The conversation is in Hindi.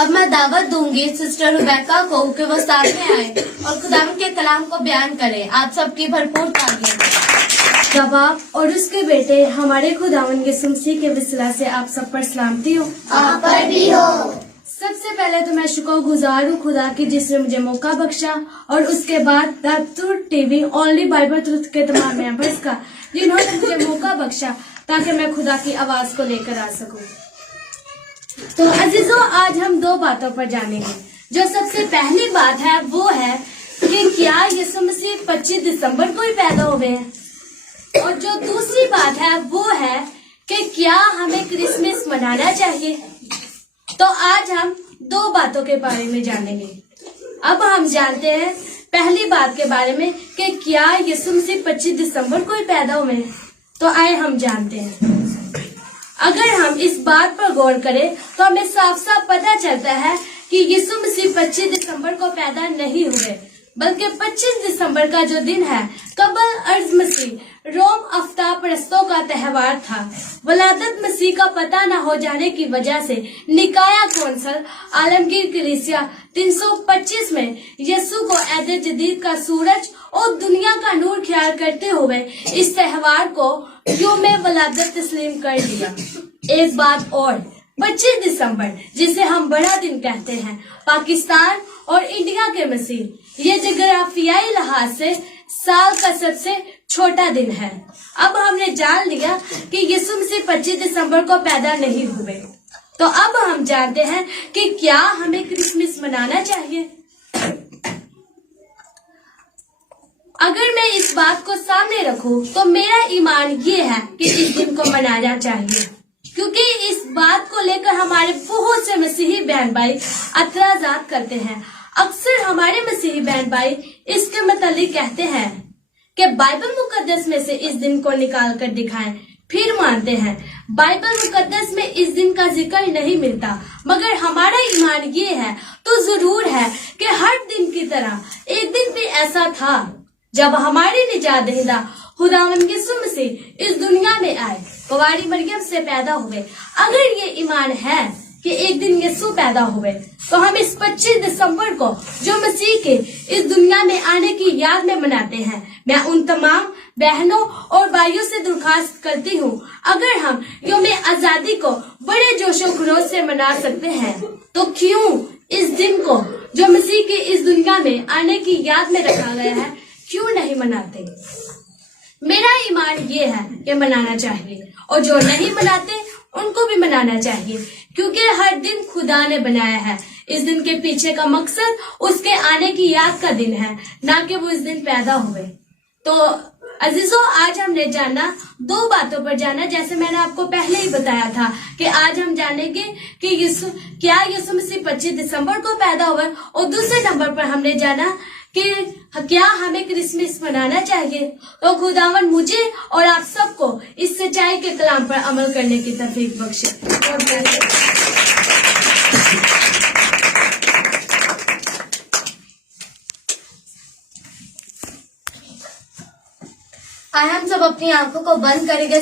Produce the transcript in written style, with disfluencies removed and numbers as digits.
अब मैं दावत दूंगी सिस्टर रुबैका को कि वो सामने आए और खुदावंद के कलाम को बयान करें। आप सबकी भरपूर तालियां। जब आप और उसके बेटे हमारे खुदावंद यीशु मसीह के वसीला से आप सब पर सलामती हो। आप पर भी हो। सबसे पहले तो मैं शुक्रगुजार हूँ खुदा की जिसने मुझे मौका बख्शा, और उसके बाद the truth TV only Bible truth के तमाम मेंबर्स का जिन्होंने मुझे मौका बख्शा ताकि मैं खुदा की आवाज को लेकर आ सकूं। तो अजीजों, आज हम दो बातों पर जानेंगे। जो सबसे पहली बात है वो है कि क्या यीशु मसीह 25 दिसंबर को ही पैदा हुए हैं, और जो दूसरी बात है वो है कि क्या हमें क्रिसमस मनाना चाहिए। तो आज हम दो बातों के बारे में जानेंगे। अब हम जानते हैं पहली बात के बारे में कि क्या यीशु मसीह 25 दिसंबर को ही पैदा हुए हैं। तो आए हम जानते हैं। अगर हम इस बात पर गौर करें तो हमें साफ साफ पता चलता है कि यीशु मसीह 25 दिसंबर को पैदा नहीं हुए, बल्कि 25 दिसंबर का जो दिन है कबल अर्ज मसीह रोम आफ्ताब परस्तों का त्यौहार था। वलादत मसीह का पता न हो जाने की वजह से निकाया कौंसल आलमगीर कलीसिया 325 में यीशु को ऐद जदीद का सूरज और दुनिया का नूर ख्याल करते हुए इस त्यौहार को यौम वलादत तस्लीम कर लिया। एक बात और, 25 दिसंबर जिसे हम बड़ा दिन कहते हैं, पाकिस्तान और इंडिया के मसीह ये जगराफियाई लिहाज से साल का सबसे छोटा दिन है। अब हमने जान लिया कि यीशु मसीह 25 दिसंबर को पैदा नहीं हुए। तो अब हम जानते हैं कि क्या हमें क्रिसमस मनाना चाहिए। अगर मैं इस बात को सामने रखूं तो मेरा ईमान ये है कि इस दिन को मनाना चाहिए, क्योंकि इस बात को लेकर हमारे बहुत से मसीही बहन भाई एतराजात करते हैं। अक्सर हमारे मसीही बहन भाई इसके मतलब कहते हैं कि बाइबल मुकद्दस में से इस दिन को निकाल कर दिखाएं, फिर मानते हैं बाइबल मुकद्दस में इस दिन का जिक्र नहीं मिलता। मगर हमारा ईमान ये है तो जरूर है कि हर दिन की तरह एक दिन भी ऐसा था जब हमारे निजात दहिंदा खुदावंद यीशु मसीह इस दुनिया में आए, कुंवारी मरियम से पैदा हुए। अगर ये ईमान है कि एक दिन यीशु पैदा हुए तो हम इस 25 दिसंबर को जो मसीह के इस दुनिया में आने की याद में मनाते हैं। मैं उन तमाम बहनों और भाइयों से दरख्वास्त करती हूँ, अगर हम यौम आजादी को बड़े जोशो खरोश से मना सकते हैं तो क्यों इस दिन को जो मसीह के इस दुनिया में आने की याद में रखा गया है क्यों नहीं मनाते। मेरा ईमान ये है कि मनाना चाहिए, और जो नहीं मनाते उनको भी मनाना चाहिए, क्योंकि हर दिन खुदा ने बनाया है। इस दिन के पीछे का मकसद उसके आने की याद का दिन है, ना कि वो इस दिन पैदा हुए। तो अजीजों, आज हमने जाना दो बातों पर जाना, जैसे मैंने आपको पहले ही बताया था कि आज हम जानेंगे कि यीशु मसीह 25 दिसंबर को पैदा हुआ, और दूसरे नंबर पर हमने जाना कि क्या हमें क्रिसमस मनाना चाहिए। तो खुदावन मुझे और आप सबको इस सच्चाई के कलाम पर अमल करने की तौफीक बख्शे। आइए हम सब अपनी आंखों को बंद करेंगे।